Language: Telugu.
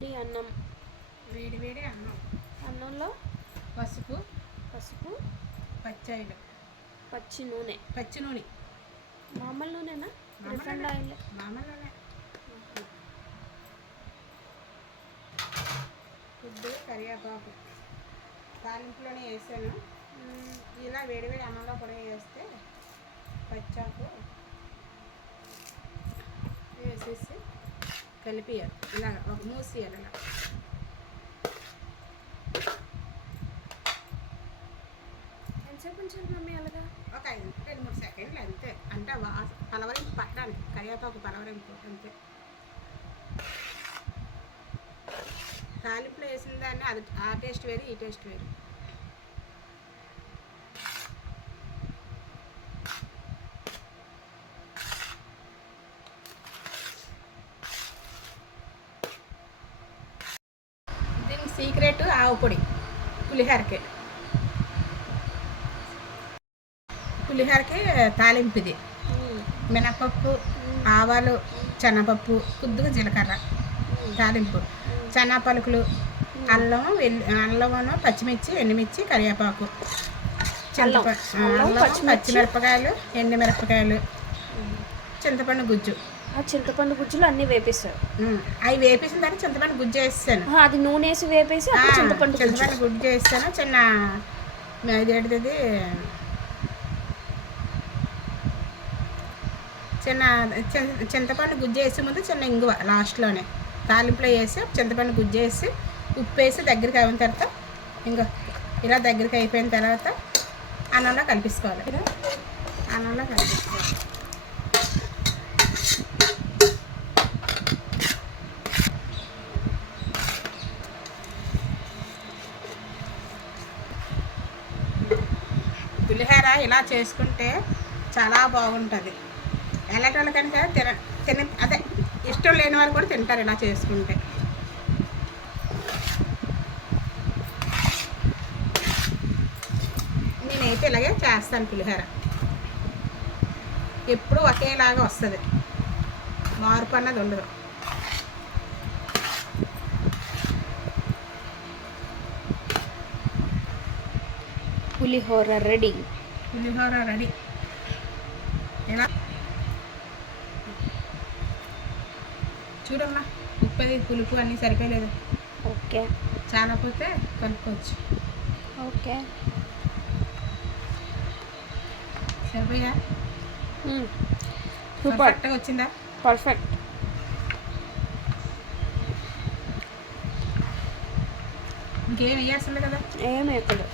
అన్నం వేడి అన్నంలో పసుపు పచ్చి నూనె మామూలు నూనెనా రిఫైండ్ ఆయిల్ మామూలునే కొద్దిగా కరివేపాకు తాలింపులోనే వేసాను. ఇలా వేడివేడి అన్నంలో కూడా వేస్తే పచ్చాకు వేసేసి కలిపియాలి. ఇలా ఒక మూసేయాలి. ఇలా ఎంతసేపు ఉంచాలి మమ్మీ అలాగా? ఒక 2-3 సెకండ్లు అంతే. అంటే పలవరింపు పట్టడానికి కరివేపాకు పలవరింపు అంతే. తాలింపులో వేసిన దాన్ని అది ఆ టేస్ట్ వేరు, ఈ టేస్ట్ వేరు. దీనికి సీక్రెట్ ఆవు పొడి. పులిహోరకి తాలింపు ఇది. మినపప్పు, ఆవాలు, శనగపప్పు, కొద్దిగా జీలకర్ర తాలింపు, చెనా పలుకులు, అల్లము, పచ్చిమిర్చి, ఎండుమిర్చి, కరివేపాకు, పచ్చిమిరపకాయలు, ఎండుమిరపకాయలు, చింతపండు గుజ్జు. ఆ చింతపండు గుజ్జులు అన్నీ వేపేస్తారు. అవి వేపేసిన తర్వాత చింతపండు గుజ్జు వేస్తాను. అది నూనె వేసి వేపేసి చింతపండు గుజ్జు వేస్తాను. చింతపండు గుజ్జు వేసే ముందు చిన్న ఇంగువ లాస్ట్లోనే తాలింపులో వేసి చింతపండు గుజ్జు వేసి ఉప్పు వేసి దగ్గరికి అయిన తర్వాత ఇలా దగ్గరికి అయిపోయిన తర్వాత అన్నంలో కలిపించుకోవాలి. పులిహోర ఇలా చేసుకుంటే చాలా బాగుంటుంది. ఎలాంటి వాళ్ళకంటే అదే ఇష్టం లేని వాళ్ళు కూడా తింటారు ఇలా చేసుకుంటే. నేనైతే ఇలాగే చేస్తాను. పులిహోర ఎప్పుడూ ఒకేలాగా వస్తుంది, మార్పు అన్నది ఉండదు. పులిహోర రెడీ. ఎలా చూడమ్మా, ఉప్పది పులుపు అన్నీ సరిపోయలేదు. ఓకే, చాలా పోతే కలుపుకోవచ్చు. ఓకే, సరిపోయా? పర్ఫెక్ట్గా వచ్చిందా? పర్ఫెక్ట్. ఇంకేం వేయాల్సిందే కదా? ఏం వేయకూడదు.